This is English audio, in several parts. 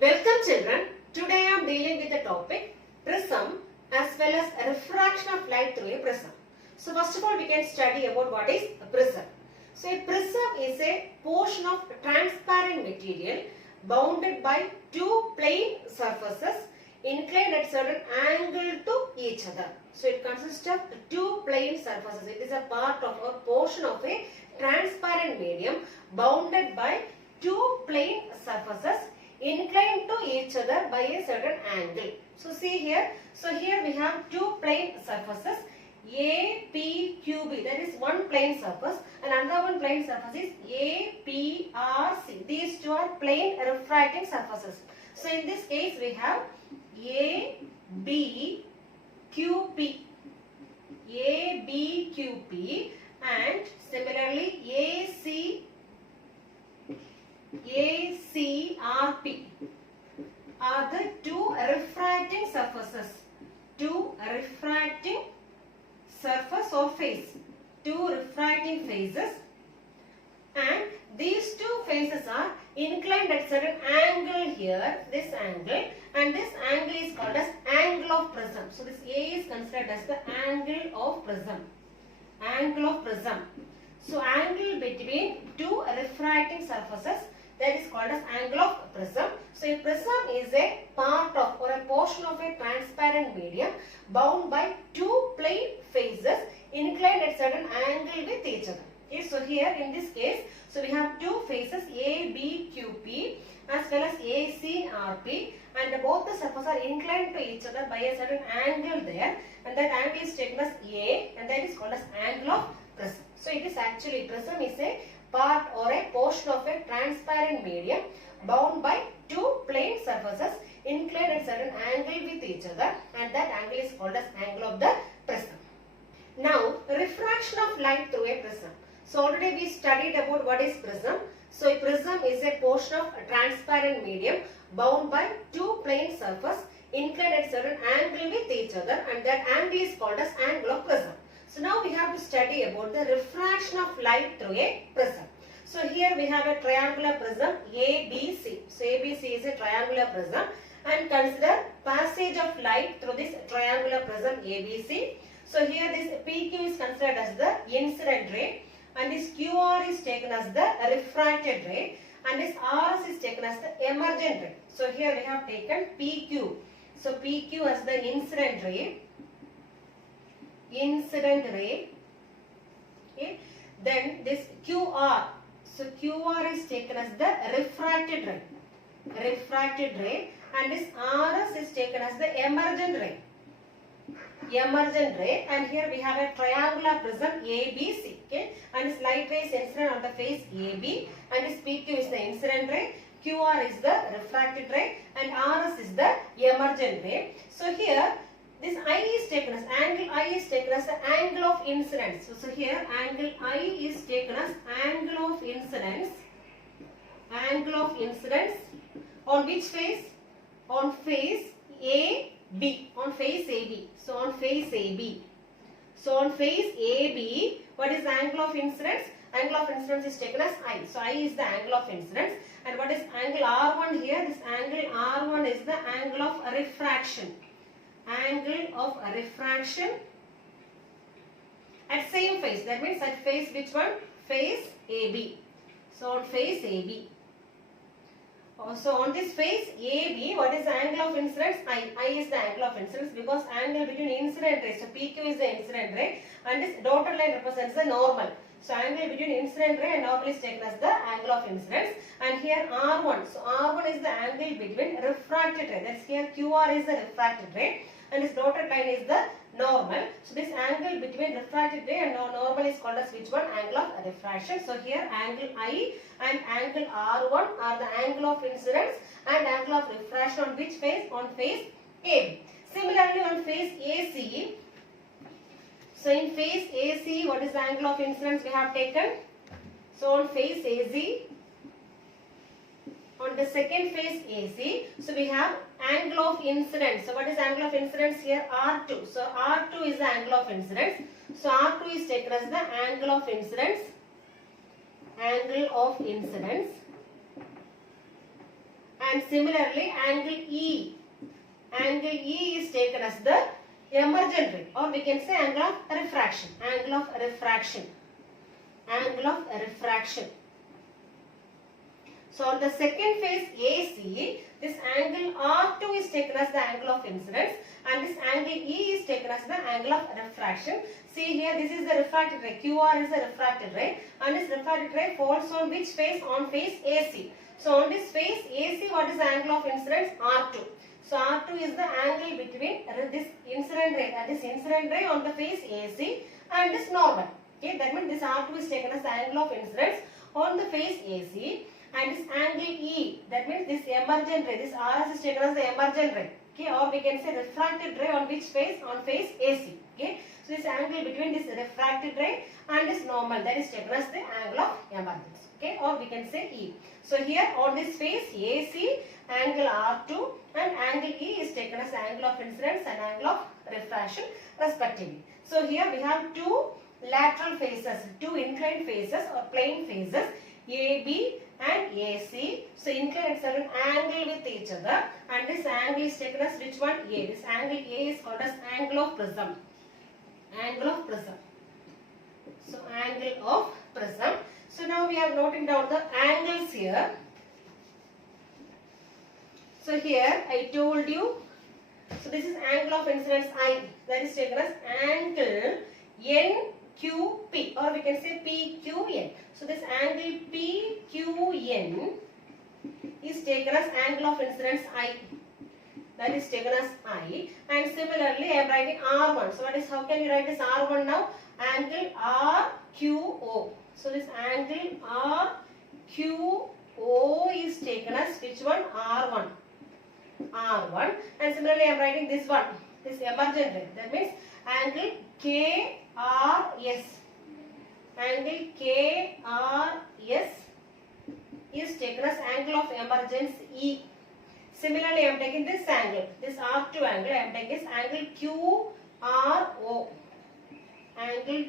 Welcome children. Today I am dealing with the topic prism as well as refraction of light through a prism. So first of all we can study about what is a prism. So a prism is a portion of transparent material bounded by two plane surfaces inclined at certain angle to each other. So it consists of two plane surfaces. It is a part of a portion of a transparent medium bounded by two plane surfaces inclined to each other by a certain angle. So see here. So here we have two plane surfaces A, P, Q, B. That is one plane surface, and another one plane surface is A, P, R, C. These two are plane refracting surfaces. So in this case we have A, B, Q, P. A, B, Q, P, and similarly A, C, ACRP are the two refracting surfaces. Two refracting surface or face. Two refracting faces. And these two faces are inclined at certain angle here. This angle. And this angle is called as angle of prism. So this A is considered as the angle of prism. Angle of prism. So angle between two refracting surfaces, that is called as angle of prism. So a prism is a part of or a portion of a transparent medium bound by two plane faces inclined at certain angle with each other. Okay, so here in this case, so we have two faces A, B, Q, P as well as A, C, R, P, and both the surfaces are inclined to each other by a certain angle there, and that angle is taken as A, and that is called as angle of prism. So it is actually, prism is a part or a portion of a transparent medium bound by two plane surfaces inclined at certain angle with each other, and that angle is called as angle of the prism. Now, refraction of light through a prism. So already we studied about what is prism. So a prism is a portion of a transparent medium bound by two plane surfaces inclined at certain angle with each other, and that angle is called as angle of prism. So now we have to study about the refraction of light through a prism. So here we have a triangular prism ABC. So ABC is a triangular prism, and consider passage of light through this triangular prism ABC. So here this PQ is considered as the incident ray, and this QR is taken as the refracted ray, and this RS is taken as the emergent ray. So here we have taken PQ. So PQ as the incident ray. Okay, then this QR, so QR is taken as the refracted ray, and this RS is taken as the emergent ray, and here we have a triangular prism ABC, okay, and this light ray is incident on the face AB, and this PQ is the incident ray, QR is the refracted ray, and RS is the emergent ray. So here this I is taken as, angle I is taken as the angle of incidence. So here angle I is taken as angle of incidence. On which face? On face AB. On face AB. So on face AB. So on face AB, what is the angle of incidence? Angle of incidence is taken as I. So I is the angle of incidence. And what is angle R1 here? This angle R1 is the angle of refraction. Angle of refraction at same face. That means at face which one? Face AB. So on face AB. So on this face AB, what is the angle of incidence? I. I is the angle of incidence because angle between incident ray. So PQ is the incident ray, and this dotted line represents the normal. So angle between incident ray and normal is taken as the angle of incidence. And here R1. So R1 is the angle between refracted ray. That's here QR is the refracted ray, and this dotted line is the normal. So this angle between refracted ray and normal is called as which one? Angle of refraction. So here angle I and angle R1 are the angle of incidence and angle of refraction on which face? On face AB. Similarly on face AC. So in face AC, what is the angle of incidence we have taken? So on face AC, on the second face AC, so we have angle of incidence. So what is angle of incidence here? R2. So R2 is the angle of incidence. So R2 is taken as the angle of incidence. And similarly, angle E. Angle E is taken as the emergent ray, or we can say angle of refraction. Angle of refraction. Angle of refraction. So on the second phase AC, this angle R2 is taken as the angle of incidence, and this angle E is taken as the angle of refraction. See here, this is the refracted ray. QR is the refracted ray, and this refracted ray falls on which phase? On phase AC. So on this phase AC, what is the angle of incidence? R2. So R2 is the angle between this incident ray on the phase AC and this normal. Okay, that means this R2 is taken as the angle of incidence on the phase AC, and this angle E, that means this emergent ray, this RS is taken as the emergent ray. Okay, or we can say refracted ray on which phase? On phase AC. Okay, so this angle between this refracted ray and this normal, that is taken as the angle of emergence. Okay, or we can say E. So here on this phase AC, angle R2 and angle E is taken as angle of incidence and angle of refraction respectively. So here we have two lateral phases, two inclined phases or plane phases, AB and AC. So inclined at certain angle with each other, and this angle is taken as which one? A. This angle A is called as angle of prism. Angle of prism. So angle of prism. So now we are noting down the angles here. So here I told you, so this is angle of incidence I, that is taken as angle NQP, or we can say PQN. So this angle PQN is taken as angle of incidence I, that is taken as I. And similarly I am writing R1. So what is, how can you write this R1 now? Angle RQO. So this angle RQO is taken as which one? R1. R1. And similarly I am writing this one, this emergent ray, that means angle KRS. Angle KRS is taken as angle of emergence E. Similarly I am taking this angle, this R2 angle, I am taking this angle QRO. Angle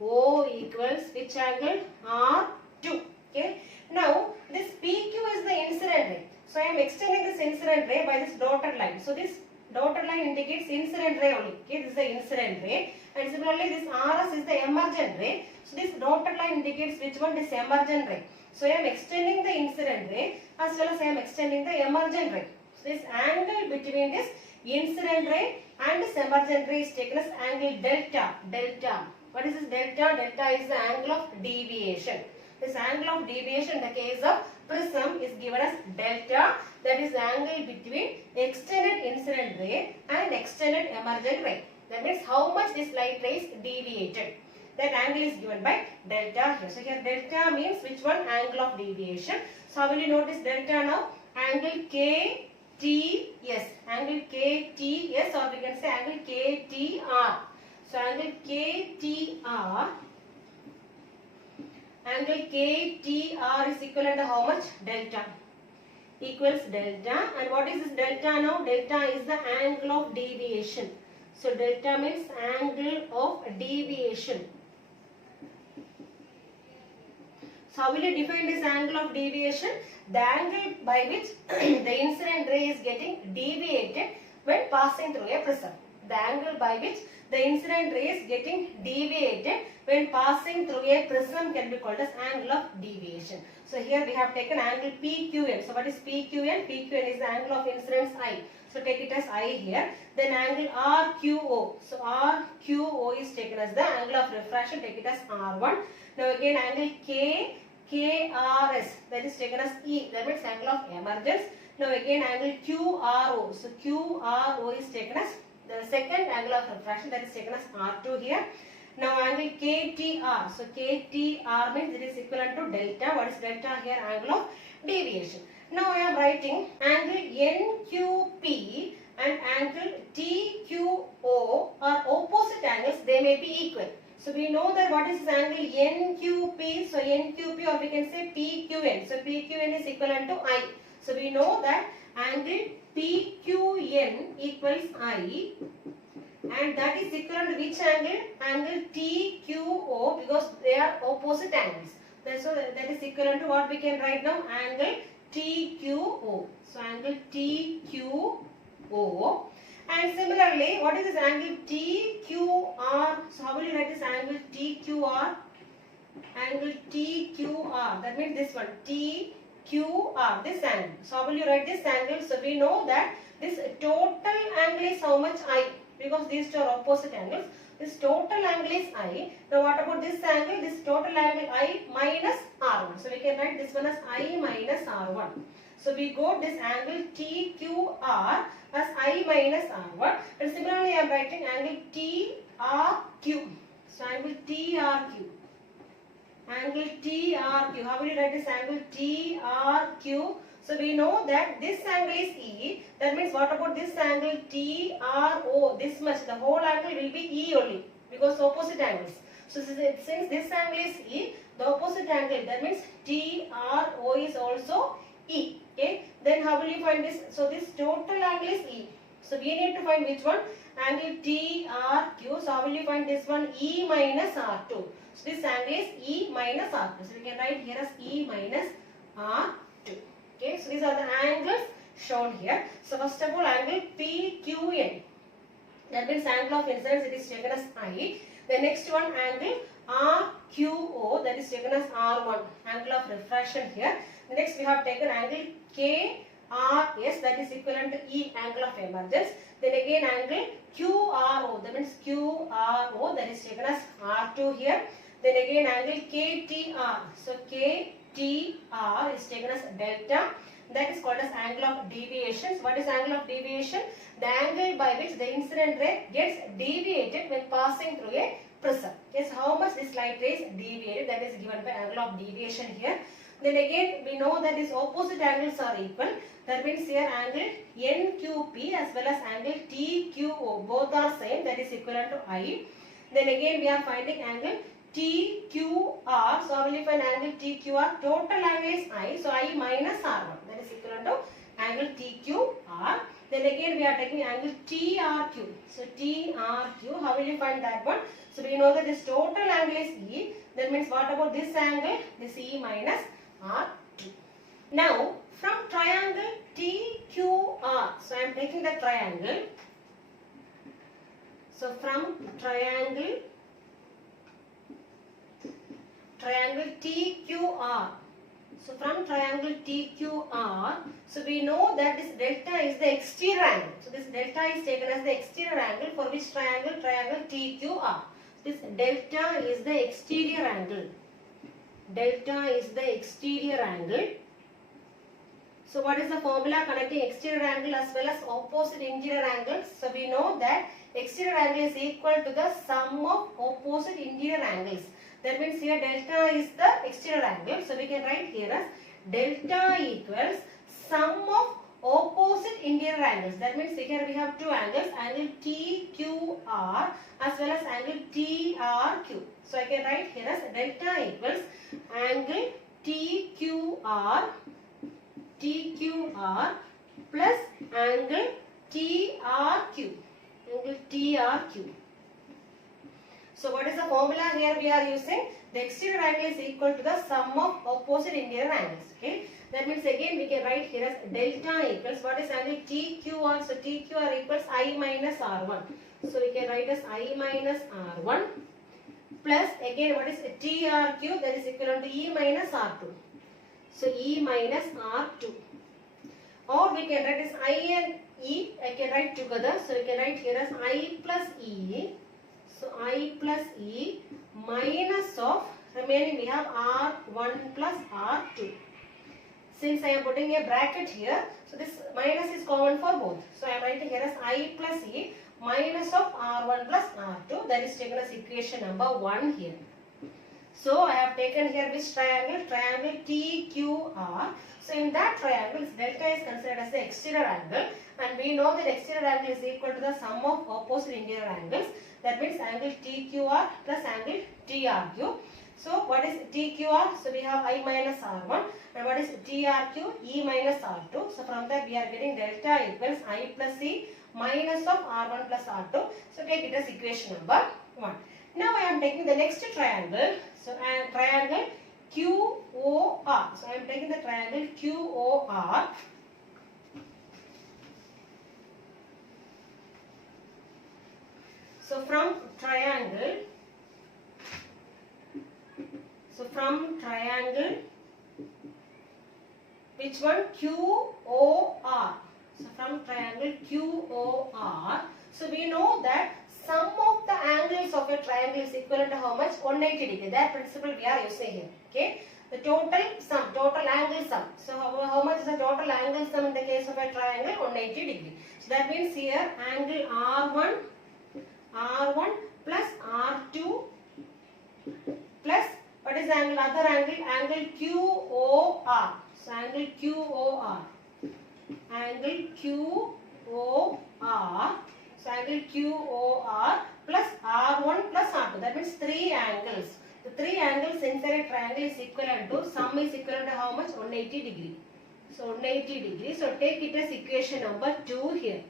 QRO equals which angle? R2. Okay. Now this PQ is the incident ray. So I am extending this incident ray by this dotted line. So this dotted line indicates incident ray only. Okay, this is the incident ray. And similarly this RS is the emergent ray. So this dotted line indicates which one? This emergent ray. So I am extending the incident ray as well as I am extending the emergent ray. So this angle between this incident ray and this emergent ray is taken as angle delta. Delta. What is this delta? Delta is the angle of deviation. This angle of deviation in the case of prism is given as delta, that is the angle between extended incident ray and extended emergent ray. That means how much this light ray is deviated. That angle is given by delta here. So here delta means which one? Angle of deviation. So how will you notice delta now? Angle KTS. Angle KTS, or we can say angle KTR. So angle KTR. Angle KTR is equivalent to how much? Delta. Equals delta. And what is this delta now? Delta is the angle of deviation. So delta means angle of deviation. So how will you define this angle of deviation? The angle by which the incident ray is getting deviated when passing through a prism. The angle by which the incident ray is getting deviated when passing through a prism can be called as angle of deviation. So here we have taken angle PQN. So what is PQN? PQN is the angle of incidence I. So take it as I here. Then angle RQO. So RQO is taken as the angle of refraction. Take it as R1. Now again angle KRS, that is taken as E. That means angle of emergence. Now again angle QRO. So QRO is taken as the second angle of refraction, that is taken as R2 here. Now angle KTR. So KTR means it is equivalent to delta. What is delta here? Angle of deviation. Now I am writing angle NQP and angle TQO are opposite angles. They may be equal. So we know that what is angle NQP. So NQP, or we can say PQN. So PQN is equivalent to I. So we know that angle PQN equals I, and that is equivalent to which angle? Angle TQO, because they are opposite angles. So that is equivalent to what we can write now? Angle TQO. So angle TQO. And similarly, what is this angle TQR? So how will you write this angle TQR? Angle TQR. That means this one TQR. This angle. So how will you write this angle? So we know that this total angle is how much I, because these two are opposite angles. This total angle is I. Now what about this angle? This total angle I minus R1. So we can write this one as I minus R1. So we got this angle TQR as I minus R1. And similarly I am writing angle TRQ. So angle TRQ. Angle TRQ. How will you write this angle TRQ? So we know that this angle is E. That means what about this angle TRO? This much. The whole angle will be E only because opposite angles. So since this angle is E, the opposite angle, that means TRO is also E. Okay. Then how will you find this? So this total angle is E. So we need to find which one? Angle TRQ. So how will you find this one? E minus R2. So this angle is E minus R2. So we can write here as E minus R2. Okay, so these are the angles shown here. So first of all, angle PQN. That means angle of incidence, it is taken as I. The next one, angle RQO, that is taken as R1, angle of refraction here. Next we have taken angle KRS, that is equivalent to E, angle of emergence. Then again angle QRO, that means QRO, that is taken as R2 here. Then again angle KTR. So KTR is taken as delta. That is called as angle of deviation. So what is angle of deviation? The angle by which the incident ray gets deviated when passing through a prism. Yes, how much this light ray is deviated, that is given by angle of deviation here. Then again we know that these opposite angles are equal. That means here angle NQP as well as angle TQO, both are same, that is equivalent to I. Then again we are finding angle TQR. So how will you find angle TQR? Total angle is I. So I minus R1. That is equivalent to angle TQR. Then again we are taking angle TRQ. So TRQ. How will you find that one? So we know that this total angle is E. That means what about this angle? This E minus R2. Now from triangle TQR. So I am taking the triangle. So from triangle TQR. So from triangle TQR, so we know that this delta is the exterior angle. So this delta is taken as the exterior angle for which triangle? Triangle TQR. This delta is the exterior angle. Delta is the exterior angle. So what is the formula connecting exterior angle as well as opposite interior angles? So we know that exterior angle is equal to the sum of opposite interior angles. That means here delta is the exterior angle. So we can write here as delta equals sum of opposite interior angles. That means here we have two angles, angle TQR as well as angle TRQ. So I can write here as delta equals angle TQR plus angle TRQ. Angle TRQ. So what is the formula here we are using? The exterior angle is equal to the sum of opposite interior angles. Okay. That means again we can write here as delta equals, what is angle TQR? So TQR equals I minus R1. So we can write as I minus R1 plus again what is TRQ, that is equivalent to E minus R2. So E minus R2. Or we can write as I and E, I can write together. So we can write here as I plus E. So I plus E minus of remaining we have R1 plus R2. Since I am putting a bracket here, so this minus is common for both. So I am writing here as I plus E minus of R1 plus R2. That is taken as equation number 1 here. So I have taken here which triangle? Triangle TQR. So in that triangle, delta is considered as the exterior angle, and we know that exterior angle is equal to the sum of opposite interior angles. That means angle TQR plus angle TRQ. So what is TQR? So we have I minus R1, and what is TRQ? E minus R2. So from that we are getting delta equals I plus E minus of R1 plus R2. So take it as equation number 1. Now I am taking the next triangle. So triangle QOR. So I am taking the triangle QOR. So from triangle, which one? QOR. So from triangle QOR, so we know that sum of the angles of a triangle is equivalent to how much? 180 degree. That principle we are using here. Okay. The total angle sum. So how much is the total angle sum in the case of a triangle? 180 degree. So that means here angle R1 plus R2 plus what is the angle? Other angle? Angle QOR. So angle QOR. Angle QOR. So angle QOR plus R1 plus R2. That means 3 angles. The 3 angles inside a triangle is equivalent to, sum is equivalent to how much? 180 degree. So 180 degree. So take it as equation number 2 here.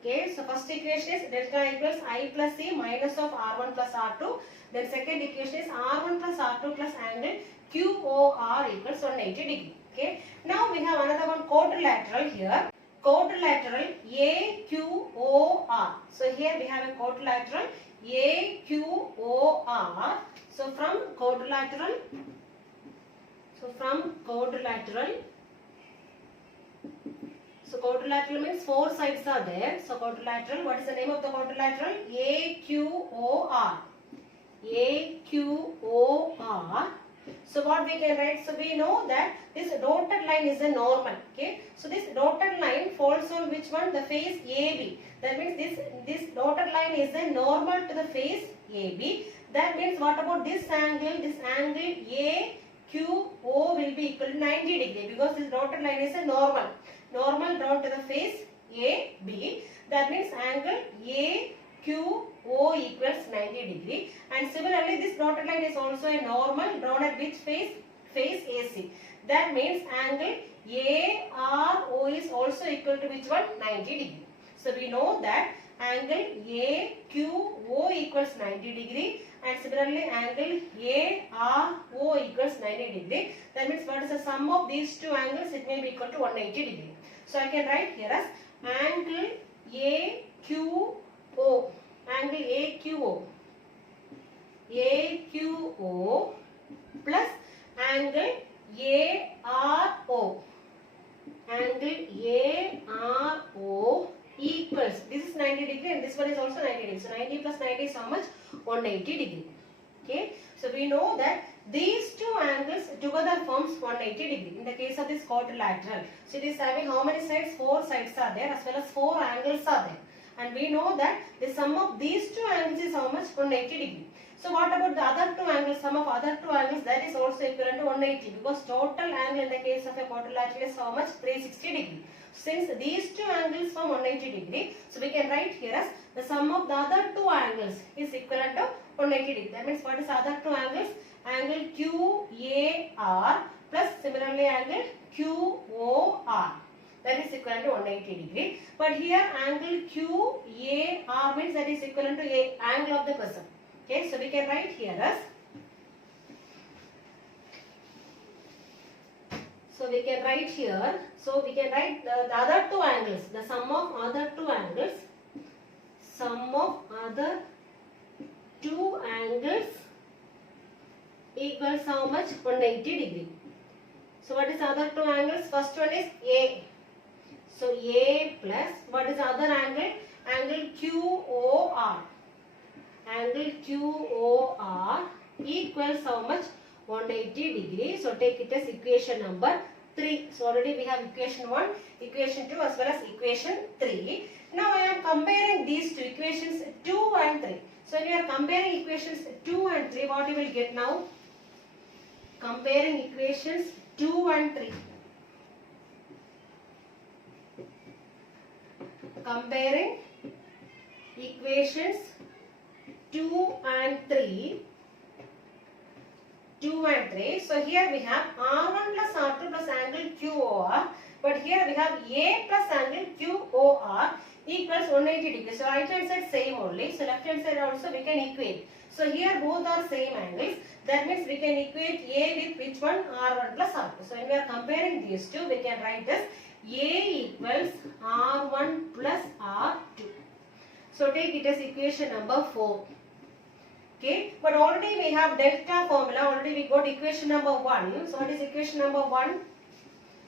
Okay, so first equation is delta equals I plus C minus of R1 plus R2. Then second equation is R1 plus R2 plus angle QOR equals 180 degree. Okay, now we have another one quadrilateral here. Quadrilateral AQOR. So here we have a quadrilateral AQOR. So from quadrilateral means 4 sides are there. So quadrilateral, what is the name of the quadrilateral? AQOR. AQOR. So what we can write? So we know that this dotted line is a normal. Okay. So this dotted line falls on which one? The face AB. That means this dotted line is a normal to the face AB. That means what about this angle? This angle AQO will be equal to 90 degree because this dotted line is a normal. Normal drawn to the face AB. That means angle AQO equals 90 degree. And similarly, this dotted line is also a normal drawn at which face? Face AC. That means angle ARO is also equal to which one? 90 degree. So we know that angle AQO equals 90 degree. And similarly, angle ARO equals 90 degree. That means what is the sum of these two angles? It may be equal to 180 degree. So I can write here as angle AQO. Angle AQO plus angle ARO. Angle ARO equals, this is 90 degree and this one is also 90 degree. So 90 plus 90 is how much? 180 degree. Okay. So we know that these two angles together forms 180 degree in the case of this quadrilateral. So it is having how many sides? 4 sides are there as well as 4 angles are there. And we know that the sum of these two angles is how much? 180 degree. So what about the other two angles? Sum of other two angles, that is also equivalent to 180 because total angle in the case of a quadrilateral is how much? 360 degree. Since these two angles form 180 degree, so we can write here as the sum of the other two angles is equivalent to 180 degree. That means what is other two angles? Angle QAR plus similarly angle QOR. That is equivalent to 180 degree. But here angle QAR means that is equivalent to a angle of the prism. Okay, so we can write here as, so we can write the other two angles, the sum of other two angles equals how much? 180 degree. So what is other two angles? First one is A. So A plus what is the other angle? Angle QOR. Angle QOR equals how much? 180 degree. So take it as equation number 3. So already we have equation 1, equation 2 as well as equation 3. Now I am comparing these two equations 2 and 3. So when you are comparing equations 2 and 3, what you will get now? Comparing equations 2 and 3. Comparing equations 2 and 3. So here we have R1 plus R2 plus angle QOR. But here we have A plus angle QOR equals 180 degree. So right hand side same only. So left hand side also we can equate. So here both are same angles. That means we can equate A with which one? R1 plus R2. So when we are comparing these two, we can write as A equals R1 plus R2. So take it as equation number 4. Okay, but already we have delta formula. Already we got equation number 1. So what is equation number 1?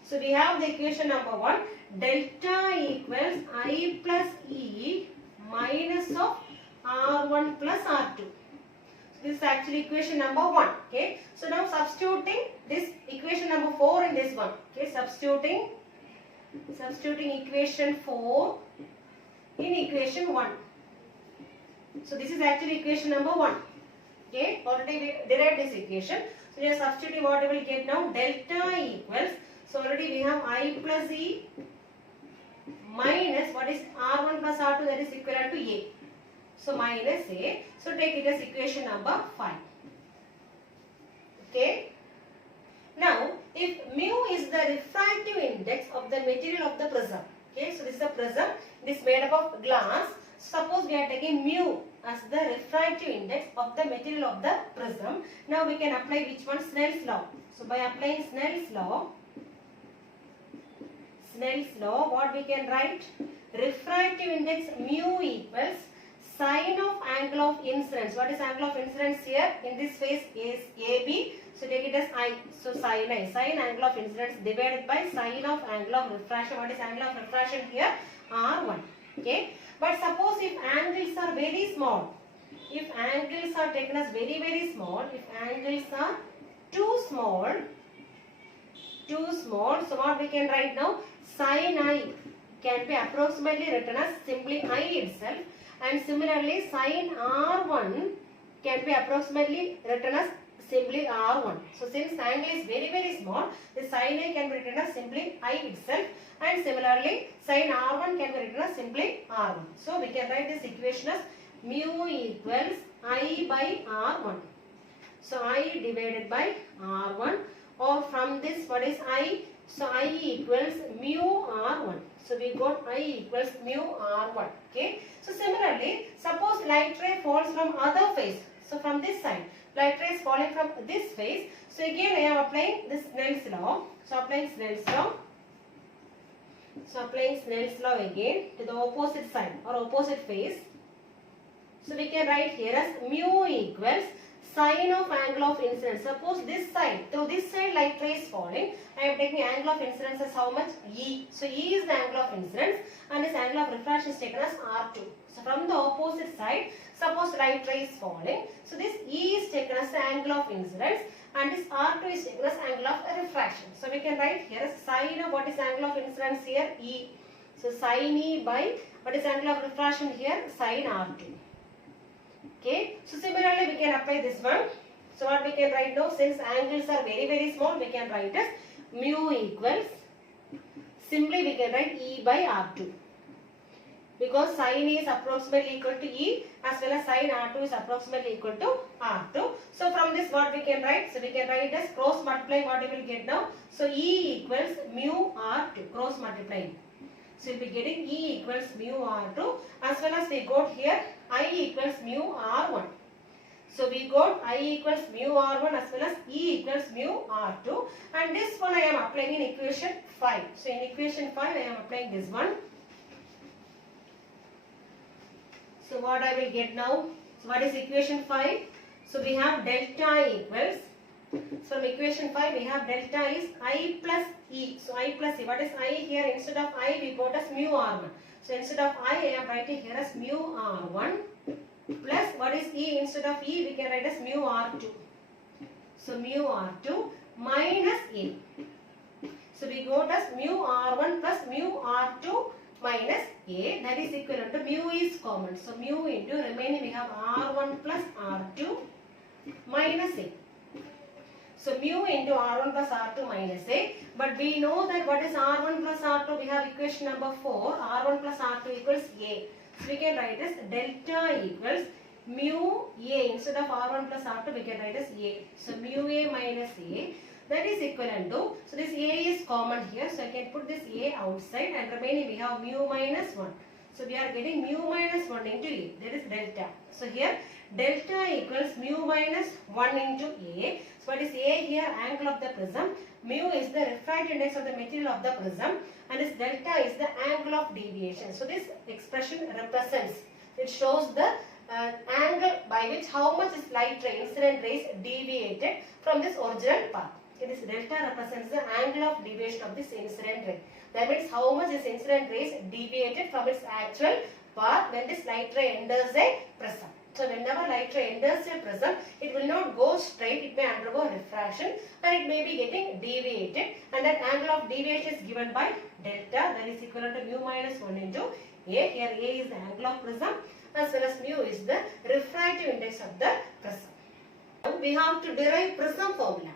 So we have the equation number 1. Delta equals I plus E minus of R1 plus R2. So this is actually equation number 1. Okay. So now substituting this equation number 4 in this one. Okay. Substituting equation 4 in equation 1. So this is actually equation number 1. Okay. Already we derived this equation. So we are substituting what we will get now. Delta equals. So already we have I plus E minus what is R1 plus R2, that is equivalent to A. So minus A. So take it as equation number 5. Okay. Now if mu is the refractive index of the material of the prism. Okay. So this is a prism. This is made up of glass. Suppose we are taking mu as the refractive index of the material of the prism. Now we can apply which one? Snell's law. So by applying Snell's law, what we can write? Refractive index mu equals sine of angle of incidence. What is angle of incidence here? In this phase is AB. So take it as I. So sine I. Sine angle of incidence divided by sine of angle of refraction. What is angle of refraction here? R1. Okay. But suppose if angles are very small. If angles are taken as very, very small. If angles are too small. So what we can write now? Sin I can be approximately written as simply I itself, and similarly sin R1 can be approximately written as simply R1. So since angle is very, very small, the sin I can be written as simply I itself, and similarly sin R1 can be written as simply R1. So we can write this equation as mu equals I by R1. So I divided by R1, or from this what is I? So I equals mu R1. So we got I equals mu R1. Okay. So similarly, suppose light ray falls from other face. So from this side, light ray is falling from this face. So again I am applying this Snell's law. So applying Snell's law. So applying Snell's law again to the opposite side or opposite face. So we can write here as mu equals sine of angle of incidence. Suppose this side, so this side light ray is falling. I am taking angle of incidence as how much? E. So E is the angle of incidence and this angle of refraction is taken as R2. So from the opposite side, suppose light ray is falling. So this E is taken as the angle of incidence and this R2 is taken as angle of refraction. So we can write here as sine of what is angle of incidence here? E. So sine E by what is angle of refraction here? Sine R2. Okay, so similarly we can apply this one. So what we can write now, since angles are very, very small, we can write as mu equals, simply we can write E by R2. Because sine E is approximately equal to E as well as sine R2 is approximately equal to R2. So from this what we can write? So we can write as cross multiplying what we will get now. So E equals mu R2, cross multiplying. So we will be getting E equals mu R2 as well as we got here I equals mu R1. So we got I equals mu R1 as well as E equals mu R2, and this one I am applying in equation 5. So in equation 5 I am applying this one. So what I will get now? So what is equation 5? So we have delta equals, from equation 5 we have delta is I plus E. So I plus E. What is I here? Instead of I we got as mu R1. So instead of I am writing here as mu R1 plus what is E? Instead of E we can write as mu R2. So mu R2 minus A. So we got as mu R1 plus mu R2 minus A, that is equivalent to mu is common. So mu into remaining we have R1 plus R2 minus A. So mu into R1 plus R2 minus A. But we know that what is R1 plus R2? We have equation number 4. R1 plus R2 equals A. So we can write as delta equals mu A. Instead of R1 plus R2 we can write as A. So mu A minus A. That is equivalent to, so this A is common here. So I can put this A outside and remaining we have mu minus 1. So we are getting mu minus 1 into A. That is delta. So here delta equals mu minus 1 into A. So what is A here? Angle of the prism. Mu is the refractive index of the material of the prism, and this delta is the angle of deviation. So this expression represents, it shows the angle by which how much is light ray, incident rays deviated from this original path. Okay, this delta represents the angle of deviation of this incident ray. That means how much is incident rays deviated from its actual path when this light ray enters a prism. So whenever light ray enters a prism, it will not go straight, it may undergo refraction and it may be getting deviated, and that angle of deviation is given by delta, that is equivalent to mu minus 1 into A. Here A is the angle of prism as well as mu is the refractive index of the prism. Now we have to derive prism formula.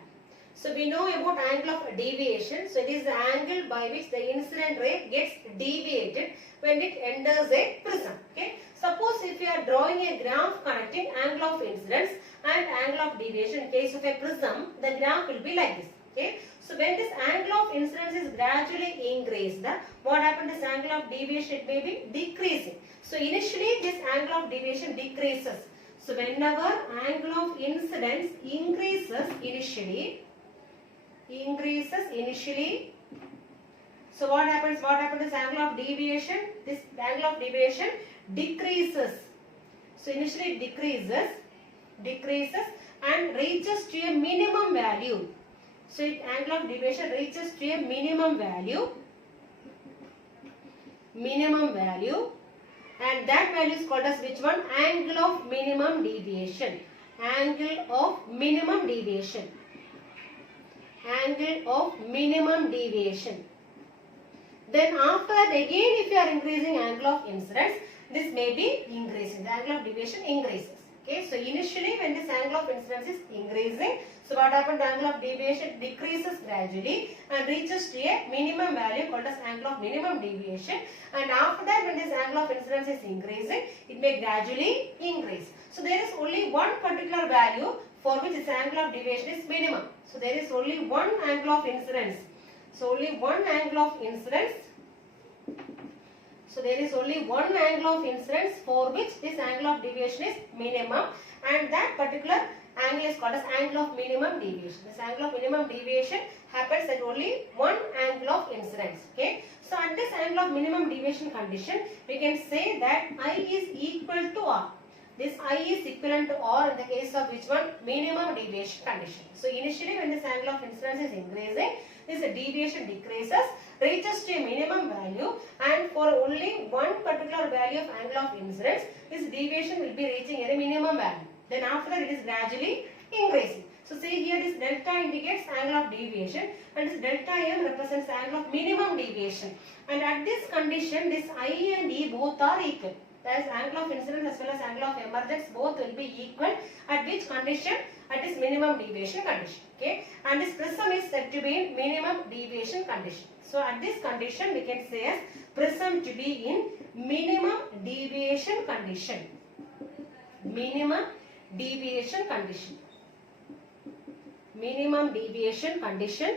So we know about angle of deviation. So it is the angle by which the incident ray gets deviated when it enters a prism. Okay. Suppose if you are drawing a graph connecting angle of incidence and angle of deviation in case of a prism, the graph will be like this. Okay. So when this angle of incidence is gradually increased, what happens? This angle of deviation, it may be decreasing. So initially this angle of deviation decreases. So whenever angle of incidence increases initially, so what happens? This angle of deviation, this angle of deviation decreases. So initially it decreases and reaches to a minimum value. So angle of deviation reaches to a minimum value, and that value is called as which one? Angle of minimum deviation. Angle of minimum deviation. Then after that again, if you are increasing angle of incidence, this may be increasing. The angle of deviation increases. Okay, so initially when this angle of incidence is increasing, so what happens? The angle of deviation decreases gradually and reaches to a minimum value called as angle of minimum deviation. And after that, when this angle of incidence is increasing, it may gradually increase. So there is only one particular value for which this angle of deviation is minimum. So there is only one angle of incidence. So only one angle of incidence. So there is only one angle of incidence for which this angle of deviation is minimum, and that particular angle is called as angle of minimum deviation. This angle of minimum deviation happens at only one angle of incidence. Okay. So at this angle of minimum deviation condition, we can say that I is equal to R. This I is equivalent to R in the case of which one? Minimum deviation condition. So initially when this angle of incidence is increasing, this deviation decreases, reaches to a minimum value, and for only one particular value of angle of incidence, this deviation will be reaching a minimum value. Then after that it is gradually increasing. So see here, this delta indicates angle of deviation and this delta m represents angle of minimum deviation. And at this condition, this I and E both are equal. That is angle of incidence as well as angle of emergence both will be equal. At which condition? At this minimum deviation condition. Okay. And this prism is said to be in minimum deviation condition. So at this condition we can say as prism to be in minimum deviation condition. Minimum deviation condition. Minimum deviation condition.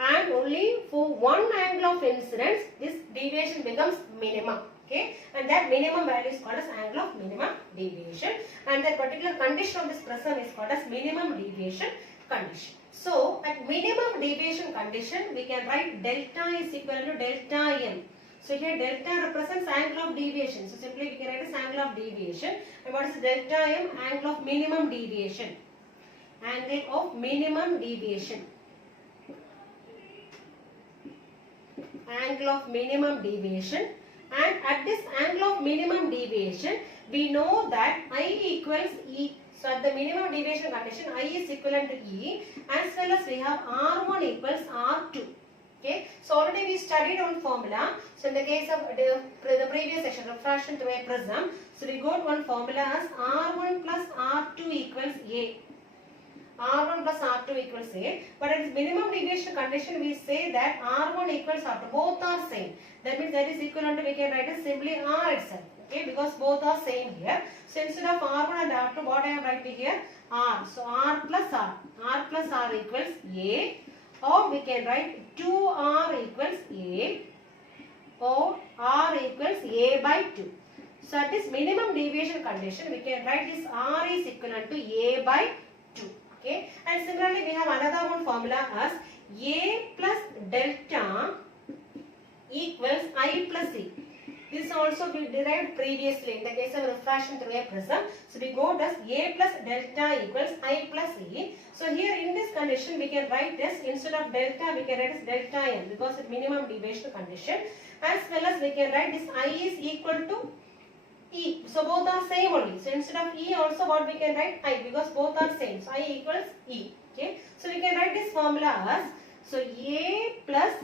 And only for one angle of incidence this deviation becomes minimum. Okay, and that minimum value is called as angle of minimum deviation, and that particular condition of this prism is called as minimum deviation condition. So at minimum deviation condition we can write delta is equal to delta m. So here delta represents angle of deviation. So simply we can write as angle of deviation. And what is delta m? Angle of minimum deviation. Angle of minimum deviation. Angle of minimum deviation. And at this angle of minimum deviation, we know that I equals E. So at the minimum deviation condition, I is equivalent to E, as well as we have R1 equals R2. Okay. So already we studied on formula. So in the case of the previous section, refraction through a prism, so we got one formula as R1 plus R2 equals A. R1 plus R2 equals A. But at this minimum deviation condition, we say that R1 equals R2. Both are same. That means that is equivalent to, we can write as simply R itself. Okay, because both are same here. So instead of R1 and R2, what I am writing here? R. So R plus R. R plus R equals A. Or we can write 2R equals A. Or R equals A by 2. So at this minimum deviation condition, we can write this R is equivalent to A by 2. Okay. And similarly, we have another one formula as A plus delta equals I plus E. This also we derived previously in the case of refraction through a prism. So we got as A plus delta equals I plus E. So here in this condition we can write this, instead of delta we can write as delta M because it's minimum deviation condition, as well as we can write this I is equal to E. So both are same only. So instead of E also what we can write I, because both are same. So I equals E. Okay. So we can write this formula as, so A plus,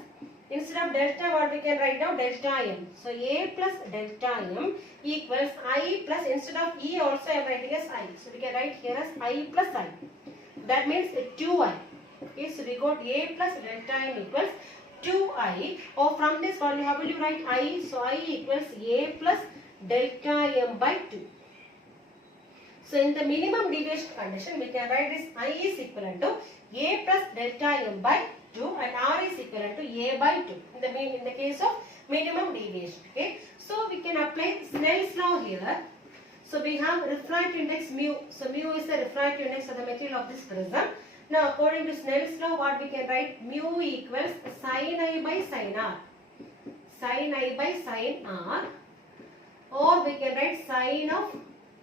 instead of delta what we can write now, delta M. So A plus delta M equals I plus, instead of E also I am writing as I. So we can write here as I plus I. That means 2I. Okay. So we got A plus delta M equals 2I. Or from this value how will you write I? So I equals A plus delta M by 2. So in the minimum deviation condition we can write this I is equivalent to A plus delta M by 2 and R is equivalent to A by 2 in the case of minimum deviation. Okay. So we can apply Snell's law here. So we have refractive index mu. So mu is the refractive index of the material of this prism. Now according to Snell's law what we can write, mu equals sin I by sin R. Sin I by sin R. Or we can write sin of,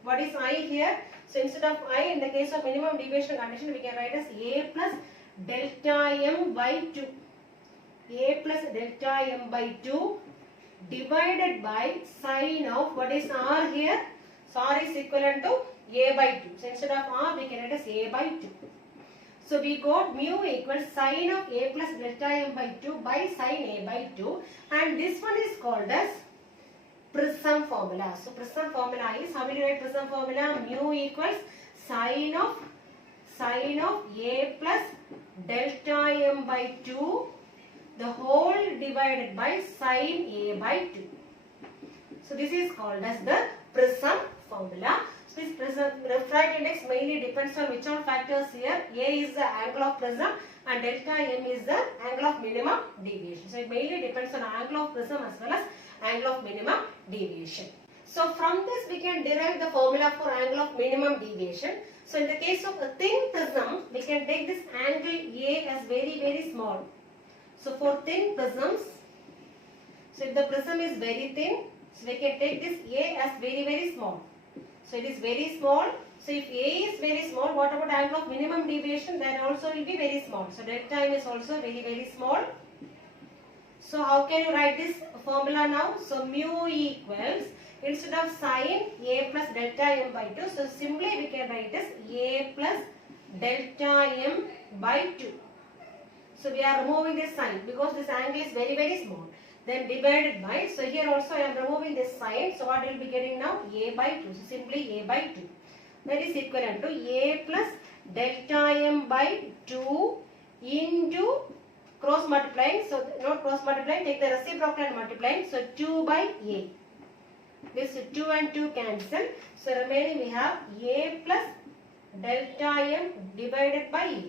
what is I here? So instead of I, in the case of minimum deviation condition we can write as A plus delta M by 2. A plus delta M by 2 divided by sin of, what is R here? So R is equivalent to A by 2. So instead of R we can write as A by 2. So we got mu equals sin of A plus delta M by 2 by sin A by 2, and this one is called as prism formula. So prism formula is, how will you write prism formula? Mu equals sin of A plus delta M by 2 the whole divided by sin A by 2. So this is called as the prism formula. So this prism refractive index mainly depends on which all factors here. A is the angle of prism and delta M is the angle of minimum deviation. So it mainly depends on angle of prism as well as angle of minimum deviation. So from this we can derive the formula for angle of minimum deviation. So in the case of a thin prism, we can take this angle A as very small. So for thin prisms, so if the prism is very thin, so we can take this A as very small. So it is very small. So if A is very small, what about angle of minimum deviation? Then also will be very small. So delta M is also very small. So how can you write this formula now? So mu equals, instead of sin A plus delta M by 2, so simply we can write this A plus delta M by 2. So we are removing this sign because this angle is very small. Then divided by, so here also I am removing this sign. So what we will be getting now? A by 2. So simply A by 2. That is equivalent to A plus delta M by 2 into cross multiplying. So not cross multiplying, take the reciprocal and multiplying. So 2 by A. This 2 and 2 cancel. So remaining we have A plus delta M divided by A.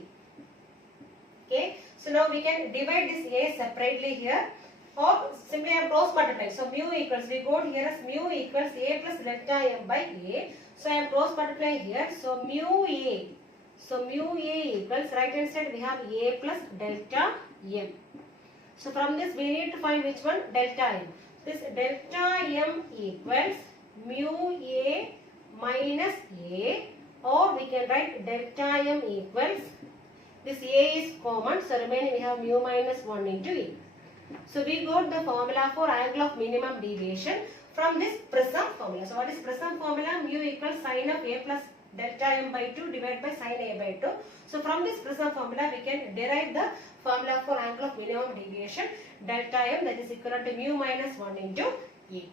Okay. So now we can divide this A separately here, or simply I am cross multiplying. So mu equals, we got here as mu equals A plus delta M by A. So I am cross multiplying here. So mu A. So mu A equals, right hand side we have A plus delta M. So from this we need to find which one? Delta M. This delta M equals mu A minus A, or we can write delta M equals, this A is common, so remaining we have mu minus 1 into A. So we got the formula for angle of minimum deviation from this prism formula. So what is prism formula? Mu equals sin of A plus delta M by 2 divided by sin A by 2. So from this prism formula we can derive the formula for angle of minimum deviation delta M, that is equivalent to mu minus 1 into A.